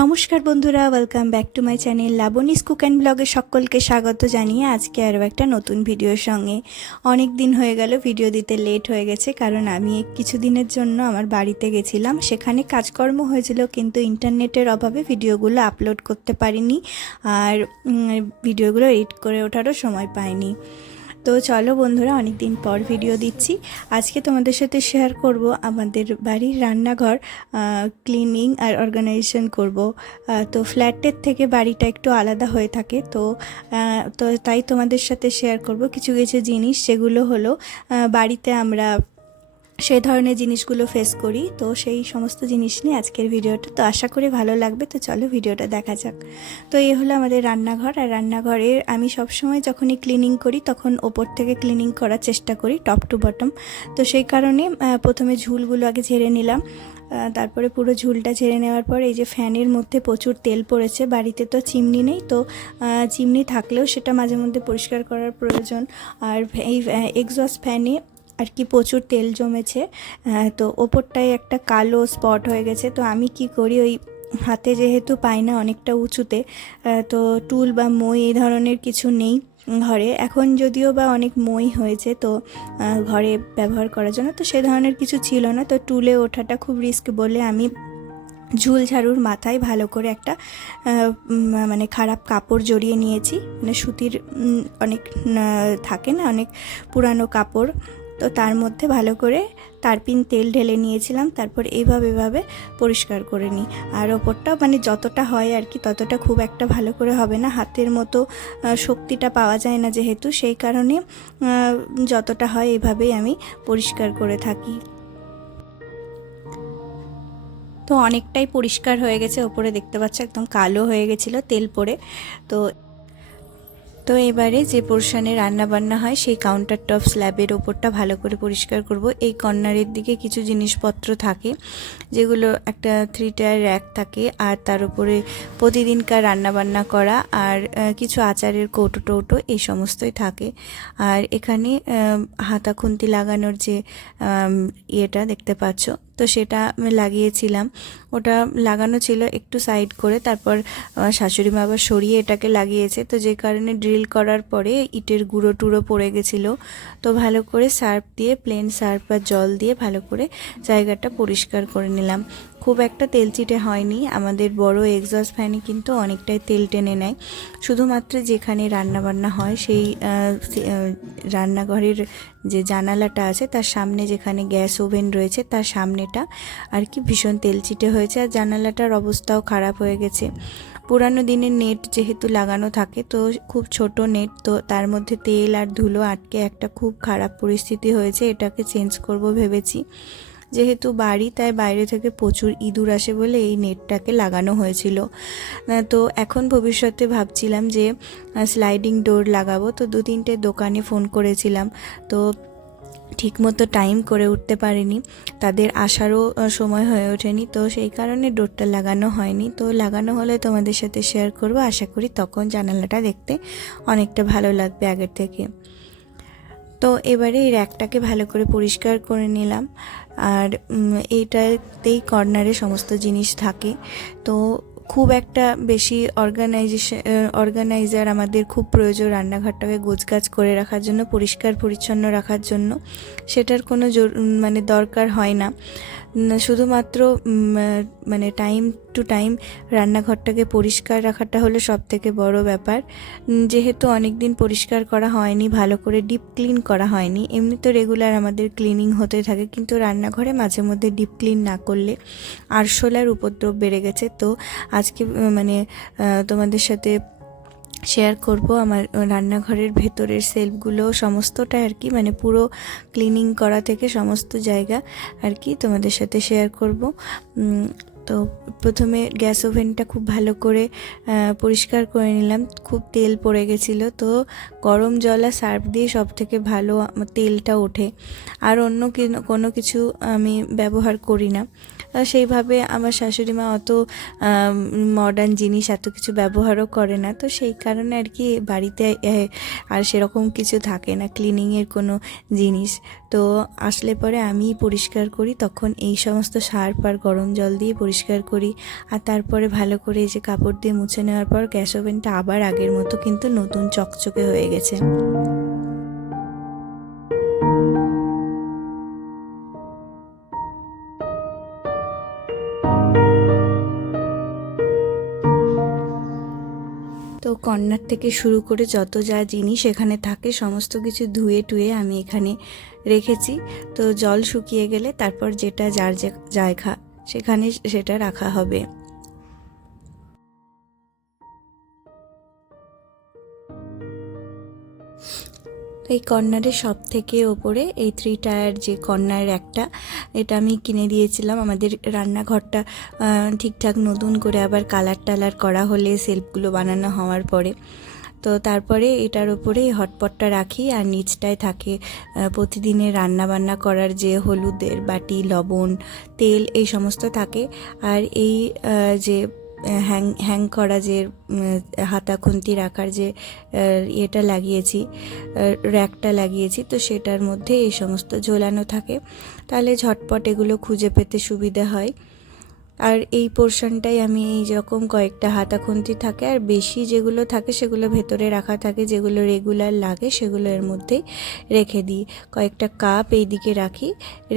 নমস্কার বন্ধুরা, welcome back to my channel Labani's cook and ব্লগে সকলকে স্বাগত জানিয়ে আজকে আরও একটা নতুন ভিডিওর সঙ্গে। অনেক দিন হয়ে গেল, ভিডিও দিতে লেট হয়ে গেছে, কারণ আমি কিছু দিনের জন্য আমার বাড়িতে গেছিলাম। সেখানে কাজকর্ম হয়েছিল, কিন্তু ইন্টারনেটের অভাবে ভিডিওগুলো আপলোড করতে পারিনি, আর ভিডিওগুলো এডিট করে ওঠারও সময় পাইনি। তো চলো বন্ধুরা, অনেক দিন পর ভিডিও দিচ্ছি। আজকে তোমাদের সাথে শেয়ার করব আমাদের বাড়ির রান্নাঘর ক্লিনিং আর অর্গানাইজেশন করব। তো ফ্ল্যাটের থেকে বাড়িটা একটু আলাদা হয়ে থাকে, তো তাই তোমাদের সাথে শেয়ার করব কিছু কিছু জিনিস, যেগুলো হলো বাড়িতে আমরা সেই ধরনের জিনিসগুলো ফেস করি। তো সেই সমস্ত জিনিস নিয়ে আজকের ভিডিওটা, তো আশা করি ভালো লাগবে। তো চলো ভিডিওটা দেখা যাক। তো এই হলো আমাদের রান্নাঘর, আর রান্নাঘরের আমি সবসময় যখনই ক্লিনিং করি তখন ওপর থেকে ক্লিনিং করার চেষ্টা করি, টপ টু বটম। তো সেই কারণে প্রথমে ঝুলগুলো আগে ঝেড়ে নিলাম, তারপরে পুরো ঝুলটা ঝেড়ে নেওয়ার পর এই যে ফ্যানের মধ্যে প্রচুর তেল পড়েছে। বাড়িতে তো চিমনি নেই, তো চিমনি থাকলেও সেটা মাঝে মধ্যে পরিষ্কার করার প্রয়োজন। আর এই এক্সস্ট ফ্যানে আর কি প্রচুর তেল জমেছে, তো ওপরটায় একটা কালো স্পট হয়ে গেছে। তো আমি কি করি, ওই হাতে যেহেতু পাই না অনেকটা উঁচুতে, তো টুল বা মই এই ধরনের কিছু নেই ঘরে। এখন যদিও বা অনেক মই হয়েছে তো ঘরে ব্যবহার করার জন্য, তো সে ধরনের কিছু ছিল না। তো টুলে ওঠাটা খুব রিস্ক বলে আমি ঝুল ঝাড়ুর মাথায় ভালো করে একটা মানে খারাপ কাপড় জড়িয়ে নিয়েছি, মানে সুতির অনেক থাকে না, অনেক পুরানো কাপড়, তো তার মধ্যে ভালো করে তারপিন তেল ঢেলে নিয়েছিলাম। তারপর এইভাবে পরিষ্কার করে নিই। আর ওপরটা মানে যতটা হয় আর কি, ততটা খুব একটা ভালো করে হবে না, হাতের মতো শক্তিটা পাওয়া যায় না যেহেতু, সেই কারণে যতটা হয় এভাবেই আমি পরিষ্কার করে থাকি। তো অনেকটাই পরিষ্কার হয়ে গেছে, ওপরে দেখতে পাচ্ছ একদম কালো হয়ে গেছিলো তেল পড়ে। তো তো এবারে যে পোর্শনে রান্না বান্না হয় সেই কাউন্টার টপ স্ল্যাবের ওপরটা ভালো করে পরিষ্কার করব। এই কর্নারের দিকে কিছু জিনিসপত্র থাকে, যেগুলো একটা 3 টায়ার র্যাক থাকে, আর তার উপরে প্রতিদিনকার রান্না বান্না করা আর কিছু আচারের কৌটো টৌটো এই সমস্তই থাকে। আর এখানে হাতা খুন্তি লাগানোর যে ইয়েটা দেখতে পাচ্ছ, তো সেটা আমি লাগিয়েছিলাম। ওটা লাগানো ছিল একটু সাইড করে, তারপর শাশুড়ি মা আবার সরিয়ে এটাকে লাগিয়েছে। তো যে কারণে ড্রিল করার পরে ইটের গুঁড়ো টুড়ো পড়ে গেছিলো। তো ভালো করে সার্ফ দিয়ে, প্লেন সার্ফ বা জল দিয়ে ভালো করে জায়গাটা পরিষ্কার করে নিলাম। খুব একটা তেলচিটে হয়নি। আমাদের বড় এক্সস্ট ফ্যানে কিন্তু অনেকটাই তেল টেনে নেয়। শুধুমাত্র যেখানে রান্নাবান্না হয় সেই রান্নাঘরের যে জানালাটা আছে তার সামনে, যেখানে গ্যাস ওভেন রয়েছে তার সামনেটা আর কি ভীষণ তেলচিটে হয়েছে, আর জানালাটার অবস্থাও খারাপ হয়ে গেছে। পুরানো দিনের নেট যেহেতু লাগানো থাকে, তো খুব ছোট নেট, তো তার মধ্যে তেল আর ধুলো আটকে একটা খুব খারাপ পরিস্থিতি হয়েছে। এটাকে চেঞ্জ করব ভেবেছি। যেহেতু বাড়ি, তাই বাইরে থেকে প্রচুর ইঁদুর আসে বলে এই নেটটাকে লাগানো হয়েছিল। তো এখন ভবিষ্যতে ভাবছিলাম যে স্লাইডিং ডোর লাগাবো। তো 2-3টে দোকানে ফোন করেছিলাম, তো ঠিকমতো টাইম করে উঠতে পারিনি, তাদের আসারও সময় হয়ে ওঠেনি, তো সেই কারণে ডোরটা লাগানো হয়নি। তো লাগানো হলে তোমাদের সাথে শেয়ার করব, আশা করি তখন জানালাটা দেখতে অনেকটা ভালো লাগবে আগের থেকে। তো এবারে এই র্যাকটাকে ভালো করে পরিষ্কার করে নিলাম, আর এইটাতেই কর্নারে সমস্ত জিনিস থাকে। তো খুব একটা বেশি অর্গানাইজার আমাদের খুব প্রয়োজন রান্নাঘরটাকে গোছগাছ করে রাখার জন্য, পরিষ্কার পরিচ্ছন্ন রাখার জন্য। সেটার কোনো মানে দরকার হয় না, শুধুমাত্র মানে টাইম টু টাইম রান্নাঘরটাকে পরিষ্কার রাখাটা হলো সবথেকে বড় ব্যাপার। যেহেতু অনেক দিন পরিষ্কার করা হয়নি, ভালো করে ডিপ ক্লিন করা হয়নি, এমনি তো রেগুলার আমাদের ক্লিনিং হতে থাকে, কিন্তু রান্নাঘরে মাঝে মধ্যে ডিপ ক্লিন না করলে আরশোলার উপদ্রব বেড়ে গেছে। তো আজকে মানে তোমাদের সাথে শেয়ার করব আমার রান্নাঘরের ভেতরের সেলফগুলো সমস্তটা আর কি, মানে পুরো ক্লিনিং করা থেকে সমস্ত জায়গা আর কি তোমাদের সাথে শেয়ার করব। তো প্রথমে গ্যাস ওভেনটা খুব ভালো করে পরিষ্কার করে নিলাম, খুব তেল পড়ে গেছিলো। তো গরম জল আর সার্ফ দিয়ে সব থেকে ভালো তেলটা ওঠে, আর অন্য কোনো কিছু আমি ব্যবহার করি না। সেইভাবে আমার শাশুড়ি মা অত মডার্ন জিনিস এত কিছু ব্যবহারও করে না, তো সেই কারণে আর কি বাড়িতে আর সেরকম কিছু থাকে না ক্লিনিংয়ের কোনো জিনিস। তো আসলে পরে আমি পরিষ্কার করি, তখন এই সমস্ত সার্ফ আর গরম জল দিয়ে পরিষ্কার পরিষ্কার করি। আর তারপরে ভালো করে এই যে কাপড় দিয়ে মুছে নেওয়ার পর গ্যাস ওভেনটা আবার আগের মতো কিন্তু নতুন চকচকে হয়ে গেছে। তো কর্নার থেকে শুরু করে যত যা জিনিস এখানে থাকে সমস্ত কিছু ধুয়ে টুয়ে আমি এখানে রেখেছি। তো জল শুকিয়ে গেলে তারপর যেটা যার জায়গা সেখানে সেটা রাখা হবে। এই কর্নারের সব থেকে ওপরে এই 3 টায়ার যে কর্নার একটা, এটা আমি কিনে দিয়েছিলাম। আমাদের রান্নাঘরটা ঠিকঠাক নতুন করে আবার কালার টালার করা হলে সেলফগুলো বানানো হওয়ার পরে, তো তারপরে এটার উপরে হটপটটা রাখি আর নিচটায় থাকে প্রতিদিনের রান্না বান্না করার যে হলুদের বাটি, লবণ, তেল এই সমস্ত থাকে। আর এই যে হ্যাং করা যে হাতা খুন্তি রাখার যে ইয়েটা লাগিয়েছি, র্যাকটা লাগিয়েছি, তো সেটার মধ্যে এই সমস্ত ঝোলানো থাকে, তাহলে ঝটপট এগুলো খুঁজে পেতে সুবিধা হয়। আর এই পোর্শনটাই আমি এই যেরকম কয়েকটা হাতা খুন্তি থাকে আর বেশি যেগুলো থাকে সেগুলো ভেতরে রাখা থাকে, যেগুলো রেগুলার লাগে সেগুলো এর মধ্যেই রেখে দিই। কয়েকটা কাপ এই দিকে রাখি,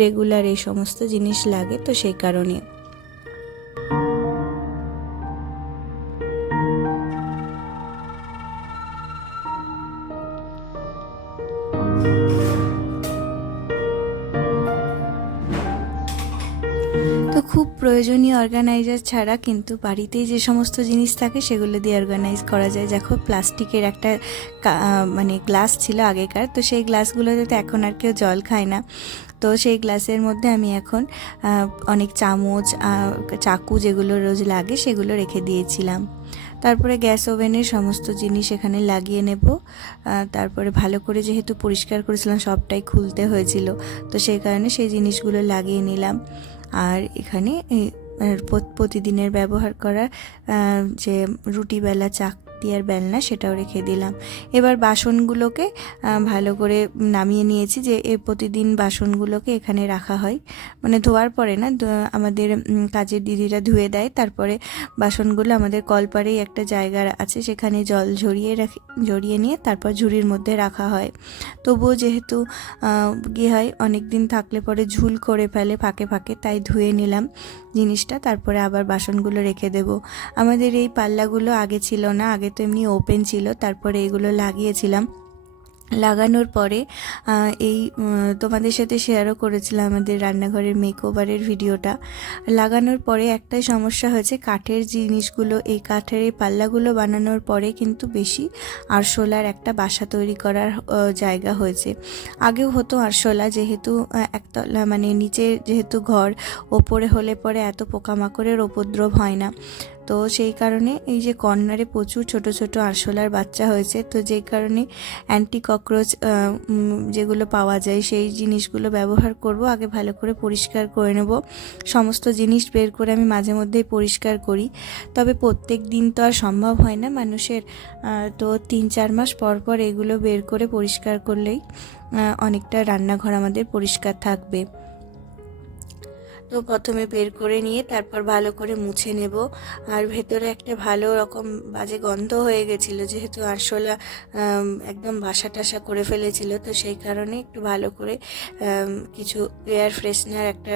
রেগুলার এই সমস্ত জিনিস লাগে, তো সেই কারণে। তো খুব প্রয়োজনীয় অর্গানাইজার ছাড়া কিন্তু বাড়িতেই যে সমস্ত জিনিস থাকে সেগুলো দিয়ে অর্গানাইজ করা যায়। দেখো প্লাস্টিকের একটা মানে গ্লাস ছিল আগেকার, তো সেই গ্লাসগুলোতে তো এখন আর কেউ জল খায় না, তো সেই গ্লাসের মধ্যে আমি এখন অনেক চামচ, চাকু যেগুলো রোজ লাগে সেগুলো রেখে দিয়েছিলাম। তারপরে গ্যাস ওভেনের সমস্ত জিনিস এখানে লাগিয়ে নেব। তারপরে ভালো করে যেহেতু পরিষ্কার করেছিলাম সবটাই খুলতে হয়েছিল, তো সেই কারণে সেই জিনিসগুলো লাগিয়ে নিলাম। আর এখানে প্রতিদিনের ব্যবহার করা যে রুটি বেলা চাকতি আর বেলনা সেটাও রেখে দিলাম। এবার বাসনগুলোকে ভালো করে নামিয়ে নিয়েছি, যে প্রতিদিন বাসনগুলোকে এখানে রাখা হয়, মানে ধোয়ার পরে না, আমাদের কাজের দিদিরা ধুয়ে দেয়, তারপরে বাসনগুলো আমাদের কলপাড়েই একটা জায়গা আছে, সেখানে জল ঝরিয়ে নিয়ে তারপর ঝুড়ির মধ্যে রাখা হয়। তবুও যেহেতু কি হয় অনেক দিন থাকলে পরে ঝুল করে ফেলে ফাঁকে ফাঁকে, তাই ধুয়ে নিলাম জিনিসটা, তারপরে আবার বাসনগুলো রেখে দেব। আমাদের এই পাল্লাগুলো আগে ছিল না, আগে তো এমনি ওপেন ছিল, তারপরে এগুলো লাগিয়েছিলাম। লাগানোর পরে এই তোমাদের সাথে শেয়ারও করেছিলাম আমাদের রান্নাঘরের মেকওভারের ভিডিওটা। লাগানোর পরে একটাই সমস্যা হয়েছে, কাঠের জিনিসগুলো, এই কাঠের এই পাল্লাগুলো বানানোর পরে কিন্তু বেশি আরশোলার একটা বাসা তৈরি করার জায়গা হয়েছে। আগেও হতো আরশোলা, যেহেতু একতলা মানে নিচে যেহেতু ঘর, ওপরে হলে পরে এত পোকামাকড়ের উপদ্রব হয় না, তো সেই কারণে এই যে কর্নারে প্রচুর ছোট ছোট আরশোলার বাচ্চা হয়েছে, তো যেই কারণে অ্যান্টি ককরোচ যেগুলো পাওয়া যায় সেই জিনিসগুলো ব্যবহার করব। আগে ভালো করে পরিষ্কার করে নেব, সমস্ত জিনিস বের করে আমি মাঝে মধ্যেই পরিষ্কার করি, তবে প্রত্যেক দিন তো আর সম্ভব হয় না মানুষের, তো 3-4 মাস পর পর এগুলো বের করে পরিষ্কার করলেই অনেকটা রান্নাঘর আমাদের পরিষ্কার থাকবে। তো প্রথমে বের করে নিয়ে তারপর ভালো করে মুছে নেব। আর ভেতরে একটা ভালো রকম বাজে গন্ধ হয়ে গেছিলো, যেহেতু আরশোলা একদম বাসা টাসা করে ফেলেছিল, তো সেই কারণে একটু ভালো করে কিছু এয়ার ফ্রেশনার একটা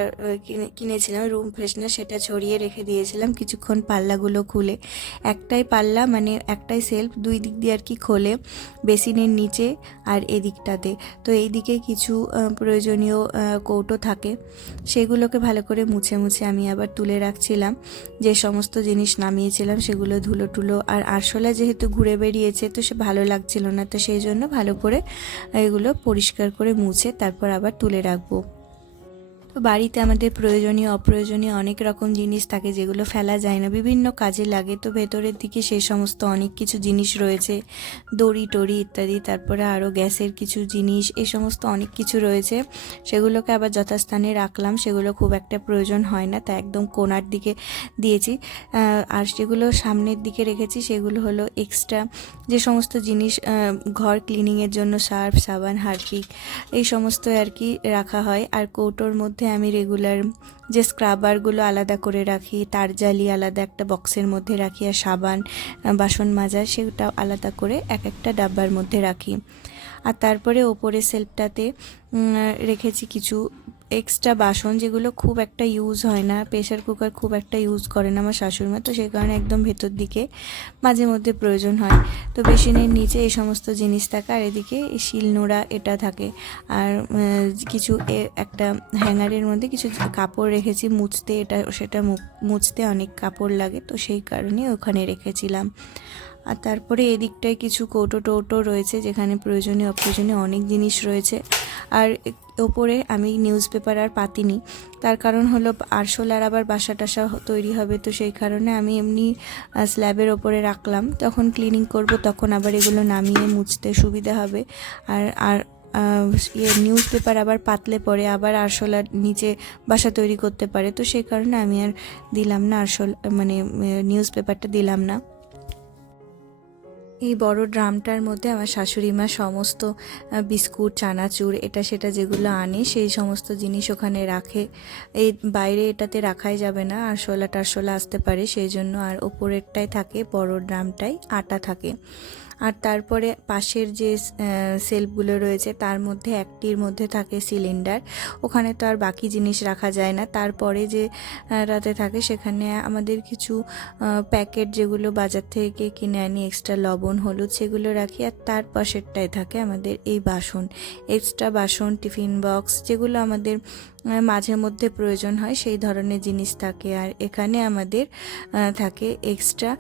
কিনেছিলাম, রুম ফ্রেশনার, সেটা ছড়িয়ে রেখে দিয়েছিলাম কিছুক্ষণ পাল্লাগুলো খুলে। একটাই পাল্লা মানে একটাই সেলফ, দুই দিক দিয়ে আর কি খোলে, বেসিনের নিচে আর এদিকটাতে, তো এই দিকে কিছু প্রয়োজনীয় কৌটো থাকে, সেগুলোকে ভালো করে মুছে মুছে আমি আবার তুলে রাখছিলাম। যে সমস্ত জিনিস নামিয়েছিলাম সেগুলো ধুলো টুলো, আর আরশোলা যেহেতু ঘুরে বেরিয়েছে তো সে ভালো লাগছিল না, তো সেই জন্য ভালো করে এগুলো পরিষ্কার করে মুছে তারপর আবার তুলে রাখবো। তো বাড়িতে আমাদের প্রয়োজনীয় অপ্রয়োজনীয় অনেক রকম জিনিস থাকে যেগুলো ফেলা যায় না, বিভিন্ন কাজে লাগে, তো ভেতরের দিকে সেই সমস্ত অনেক কিছু জিনিস রয়েছে, দড়ি টড়ি ইত্যাদি, তারপরে আরও গ্যাসের কিছু জিনিস, এই সমস্ত অনেক কিছু রয়েছে, সেগুলোকে আবার যথাস্থানে রাখলাম, সেগুলো খুব একটা প্রয়োজন হয় না, তা একদম কোণার দিকে দিয়েছি। আর সেগুলো সামনের দিকে রেখেছি, সেগুলো হলো এক্সট্রা যে সমস্ত জিনিস ঘর ক্লিনিংয়ের জন্য, সার্ফ সাবান হারপিক এই সমস্ত আর কি রাখা হয়। আর কৌটোর মধ্যে মধ্যে আমি রেগুলার যে স্ক্রাবারগুলো আলাদা করে রাখি, তারজালি আলাদা একটা বক্সের মধ্যে রাখি, আর সাবান, বাসন মাজা সেটাও আলাদা করে এক একটা ডাব্বার মধ্যে রাখি। আর তারপরে ওপরে সেলফটাতে রেখেছি কিছু এক্সট্রা বাসন, যেগুলো খুব একটা ইউজ হয় না। প্রেশার কুকার খুব একটা ইউজ করে না আমার শাশুড়িমা, তো সেই কারণে একদম ভেতর দিকে মাঝে মধ্যে প্রয়োজন হয়। তো বেসিনের নিচে এই সমস্ত জিনিস থাকে, আর এদিকে শিলনোড়া এটা থাকে। আর কিছু একটা হ্যাঙ্গারের মধ্যে কিছু কাপড় রেখেছি মুছতে, এটা সেটা মুছতে অনেক কাপড় লাগে, তো সেই কারণে ওখানে রেখেছিলাম। আর তারপরে এদিকটায় কিছু কৌটো টৌটো রয়েছে, যেখানে প্রয়োজনীয় অপ্রয়োজনীয় অনেক জিনিস রয়েছে। আর ওপরে আমি নিউজ পেপার আর পাতিনি, তার কারণ হলো আরশোলার আবার বাসা টাসা তৈরি হবে, তো সেই কারণে আমি এমনি স্ল্যাবের ওপরে রাখলাম। তখন ক্লিনিং করব, তখন আবার এগুলো নামিয়ে মুছতে সুবিধা হবে। আর আর নিউজ পেপার আবার পাতলে পরে আবার আরশোলার নিচে বাসা তৈরি করতে পারে, তো সেই কারণে আমি আর দিলাম না মানে নিউজ পেপারটা দিলাম না। এই বড় ড্রামটার মধ্যে আমার শাশুড়ি মা সমস্ত বিস্কুট, চানাচুর, এটা সেটা যেগুলো আনে সেই সমস্ত জিনিস ওখানে রাখে। এই বাইরে এটাতে রাখাই যাবে না, আরশোলা টারশোলা আসতে পারে, সেই জন্য। আর ওপরেরটাই থাকে, বড় ড্রামটাই আটা থাকে। আর তারপরে পাশের যে সেলফগুলো রয়েছে তার মধ্যে একটির মধ্যে থাকে সিলিন্ডার, ওখানে তো আর বাকি জিনিস রাখা যায় না। তারপরে যে রাতে থাকে সেখানে আমাদের কিছু প্যাকেট, যেগুলো বাজার থেকে কিনে আনি, এক্সট্রা লবণ, হলুদ, সেগুলো রাখি। আর তার পাশেরটায় থাকে আমাদের এই বাসন, এক্সট্রা বাসন, টিফিন বক্স, যেগুলো আমাদের মাঝে মধ্যে প্রয়োজন হয় সেই ধরনের জিনিস থাকে। আর এখানে আমাদের থাকে এক্সট্রা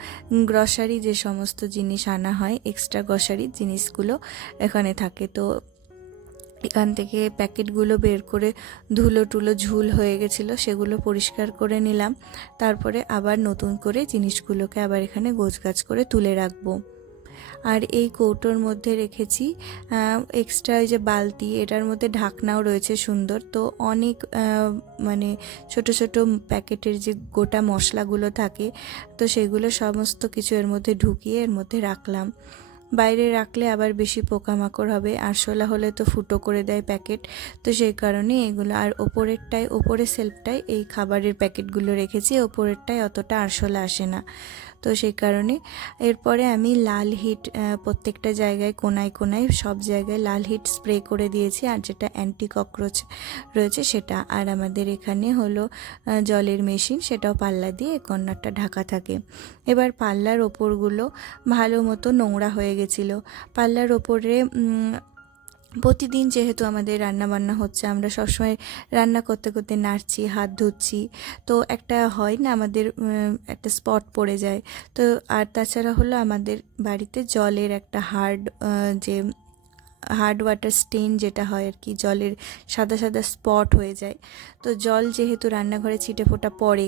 গ্রসারি, যে সমস্ত জিনিস আনা হয়, এক্সট্রা গ্রসারির জিনিসগুলো এখানে থাকে। তো এখান থেকে প্যাকেটগুলো বের করে ধুলো টুলো ঝুল হয়ে গেছিলো, সেগুলো পরিষ্কার করে নিলাম। তারপরে আবার নতুন করে জিনিসগুলোকে আবার এখানে গোছগাছ করে তুলে রাখবো। আর এই কৌটোর মধ্যে রেখেছি এক্সট্রা ওই যে বালতি, এটার মধ্যে ঢাকনাও রয়েছে সুন্দর। তো অনেক মানে ছোট ছোট প্যাকেটের যে গোটা মশলাগুলো থাকে, তো সেগুলো সমস্ত কিছু এর মধ্যে ঢুকিয়ে এর মধ্যে রাখলাম। বাইরে রাখলে আবার বেশি পোকামাকড় হবে, আরশোলা হলে তো ফুটো করে দেয় প্যাকেট, তো সেই কারণে এগুলো। আর ওপরের সেলফটায় এই খাবারের প্যাকেটগুলো রেখেছি, ওপরেরটায় অতটা আরশোলা আসে না, তো সেই কারণে। এরপরে আমি লাল হিট প্রত্যেকটা জায়গায়, কোনায় কোনায় সব জায়গায় লাল হিট স্প্রে করে দিয়েছি, আর যেটা অ্যান্টি ককরোচ রয়েছে সেটা। আর আমাদের এখানে হলো জলের মেশিন, সেটাও পাল্লা দিয়ে কর্নারটা ঢাকা থাকে। এবার পাল্লার ওপরগুলো ভালো মতো নোংরা হয়ে গেছিলো। পাল্লার ওপরে প্রতিদিন যেহেতু আমাদের রান্না বান্না হচ্ছে, আমরা সবসময় রান্না করতে করতে নাড়ছি, হাত ধুচ্ছি, তো একটা হয় না আমাদের একটা স্পট পড়ে যায়। তো আর তাছাড়া হলো আমাদের বাড়িতে জলের একটা হার্ড ওয়াটার স্টেন যেটা হয় আর কি, জলের সাদা সাদা স্পট হয়ে যায়। তো জল যেহেতু রান্নাঘরে ছিটে ফোটা পড়ে,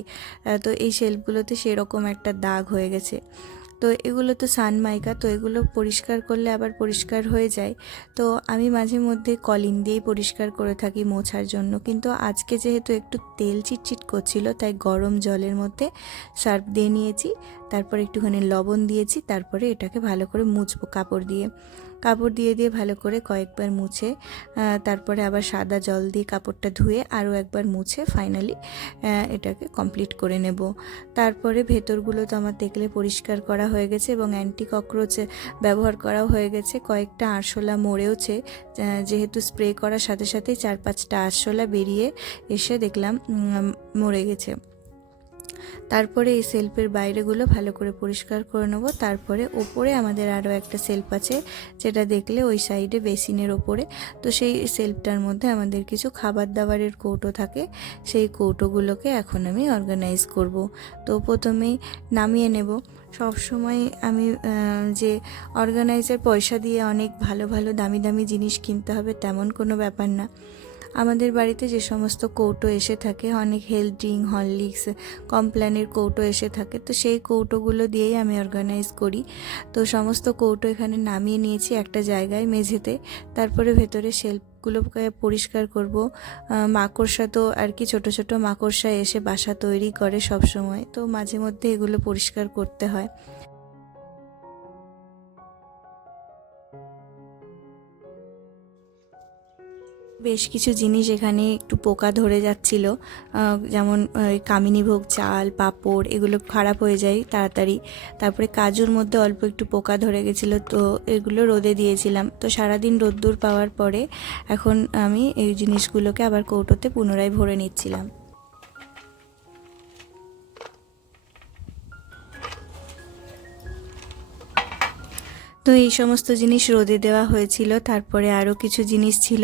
তো এই শেলফগুলোতে সেরকম একটা দাগ হয়ে গেছে। তো এগুলো তো সানমাইকা, তো এগুলো পরিষ্কার করলে আবার পরিষ্কার হয়ে যায়। তো আমি মাঝে মধ্যে কলিন দিয়েই পরিষ্কার করে থাকি মোছার জন্য, কিন্তু আজকে যেহেতু একটু তেল চিটচিট করছিল, তাই গরম জলের মধ্যে সার্ফ দিয়ে নিয়েছি, তারপর একটুখানি লবণ দিয়েছি, তারপরে এটাকে ভালো করে মুছবো কাপড় দিয়ে ভালো করে কয়েকবার মুছে, তারপরে আবার সাদা জল দিয়ে কাপড়টা ধুয়ে আরও একবার মুছে ফাইনালি এটাকে কমপ্লিট করে নেব। তারপরে ভেতরগুলো তো আমার দেখলে পরিষ্কার করা হয়ে গেছে, এবং অ্যান্টি ককরোচ ব্যবহার করাও হয়ে গেছে। কয়েকটা আরশোলা মরেওছে, যেহেতু স্প্রে করার সাথে সাথে 4-5টা আরশোলা বেরিয়ে এসে দেখলাম মরে গেছে। তারপরে এই সেলফের বাইরেগুলো ভালো করে পরিষ্কার করে নেব। তারপরে ওপরে আমাদের আরও একটা সেলফ আছে, যেটা দেখলে ওই সাইডে বেসিনের ওপরে, তো সেই সেলফটার মধ্যে আমাদের কিছু খাবার দাবারের কৌটো থাকে, সেই কৌটোগুলোকে এখন আমি অর্গানাইজ করব। তো প্রথমেই নামিয়ে নেব। সব সময় আমি যে অর্গানাইজার পয়সা দিয়ে অনেক ভালো ভালো দামি দামি জিনিস কিনতে হবে তেমন কোনো ব্যাপার না। আমাদের বাড়িতে যে সমস্ত কৌটো এসে থাকে, অনেক হেলথ ড্রিঙ্ক, হরলিক্স, কমপ্ল্যানের কৌটো এসে থাকে, তো সেই কৌটোগুলো দিয়েই আমি অর্গানাইজ করি। তো সমস্ত কৌটো এখানে নামিয়ে নিয়েছি একটা জায়গায় মেঝেতে। তারপরে ভেতরে শেলফগুলোকে পরিষ্কার করব। মাকড়সা তো আর কি, ছোট ছোট মাকড়সা এসে বাসা তৈরি করে সব সময়, তো মাঝে মধ্যে এগুলো পরিষ্কার করতে হয়। বেশ কিছু জিনিস এখানে একটু পোকা ধরে যাচ্ছিল, যেমন কামিনী ভোগ চাল, পাঁপড়, এগুলো খারাপ হয়ে যায় তাড়াতাড়ি। তারপরে কাজুর মধ্যে অল্প একটু পোকা ধরে গেছিলো, তো এগুলো রোদে দিয়েছিলাম। তো সারাদিন রোদ্দুর পাওয়ার পরে এখন আমি এই জিনিসগুলোকে আবার কৌটোতে পুনরায় ভরে নিচ্ছিলাম। তো এই সমস্ত জিনিস রোদে দেওয়া হয়েছিল। তারপরে আরও কিছু জিনিস ছিল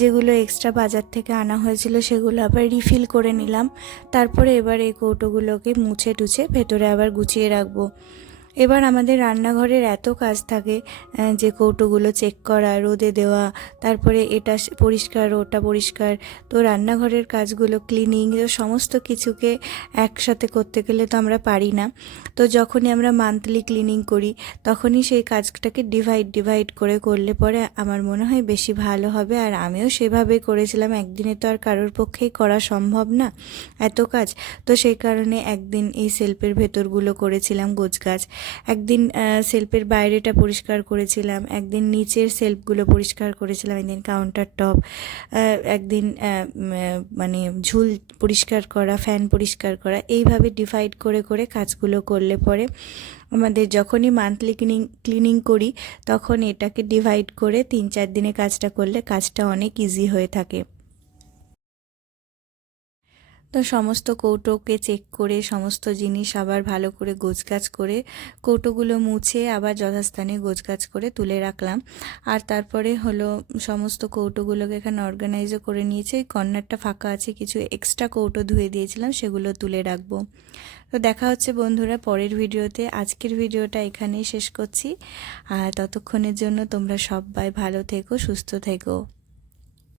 যেগুলো এক্সট্রা বাজার থেকে আনা হয়েছিল, সেগুলো আবার রিফিল করে নিলাম। তারপরে এবার এই কৌটোগুলোকে মুছে টুছে ভেতরে আবার গুছিয়ে রাখবো। এবার আমাদের রান্নাঘরের এত কাজ থাকে যে কৌটোগুলো চেক করা, রোদে দেওয়া, তারপরে এটা পরিষ্কার ওটা পরিষ্কার। তো রান্নাঘরের কাজগুলো, ক্লিনিং, সমস্ত কিছুকে একসাথে করতে গেলে তো আমরা পারি না। তো যখনই আমরা মান্থলি ক্লিনিং করি তখনই সেই কাজটাকে ডিভাইড করে করলে পরে আমার মনে হয় বেশি ভালো হবে। আর আমিও সেভাবেই করেছিলাম, একদিনে তো আর কারোর পক্ষেই করা সম্ভব না এত কাজ। তো সেই কারণে একদিন এই সেলফের ভেতরগুলো করেছিলাম গোছগাছ, একদিন সেলফের বাইরেটা পরিষ্কার করেছিলাম, একদিন নিচের সেলফগুলো পরিষ্কার করেছিলাম, একদিন কাউন্টার টপ, একদিন মানে ঝুল পরিষ্কার করা, ফ্যান পরিষ্কার করা। এইভাবে ডিভাইড করে করে কাজগুলো করলে পরে আমাদের যখনই মান্থলি ক্লিনিং করি তখন এটাকে ডিভাইড করে 3-4 দিনে কাজটা করলে কাজটা অনেক ইজি হয়ে থাকে। তো সমস্ত কৌটোকে চেক করে সমস্ত জিনিস আবার ভালো করে গোছগাছ করে কৌটোগুলো মুছে আবার যথাস্থানে গোছগাছ করে তুলে রাখলাম। আর তারপরে হলো সমস্ত কৌটোগুলোকে এখানে অর্গানাইজও করে নিয়েছে। এই কর্নারটা ফাঁকা আছে, কিছু এক্সট্রা কৌটো ধুয়ে দিয়েছিলাম, সেগুলো তুলে রাখবো। তো দেখা হচ্ছে বন্ধুরা পরের ভিডিওতে। আজকের ভিডিওটা এখানেই শেষ করছি। আর ততক্ষণের জন্য তোমরা সবাই ভালো থেকো, সুস্থ থেকো।